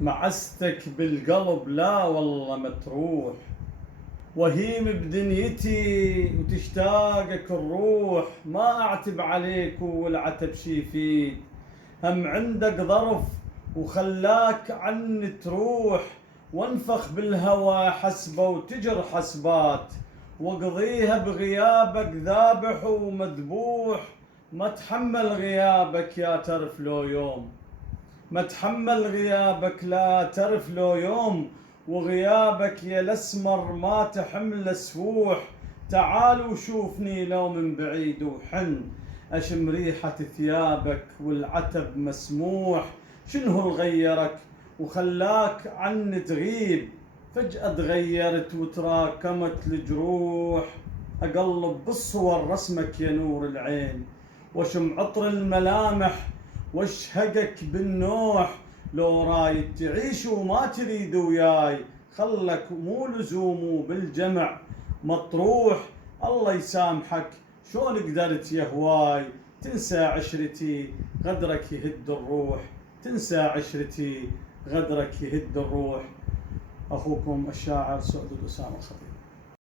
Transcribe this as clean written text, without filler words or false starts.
معستك بالقلب لا والله متروح، وهيم بدنيتي وتشتاقك الروح. ما اعتب عليك والعتب شي فيك، هم عندك ظرف وخلاك عني تروح. وانفخ بالهوى حسبة وتجر حسبات، واقضيها بغيابك ذابح ومذبوح. ما تحمل غيابك يا ترف لو يوم، ما تحمل غيابك لا ترف لو يوم. وغيابك يا الاسمر ما تحمل سفوح. تعال وشوفني لو من بعيد وحن، اشم ريحة ثيابك والعتب مسموح. شنو غيرك وخلاك عني تغيب؟ فجأة تغيرت وتراكمت الجروح. اقلب بالصور رسمك يا نور العين، واشم عطر الملامح واشهقك بالنوح. لو رايد تعيش وما تريد وياي، خلك مو لزوم بالجمع مطروح. الله يسامحك شلون قدرت يا هواي تنسى عشرتي غدرك يهد الروح، تنسى عشرتي غدرك يهد الروح. أخوكم الشاعر سعود الأسامة الخطيب.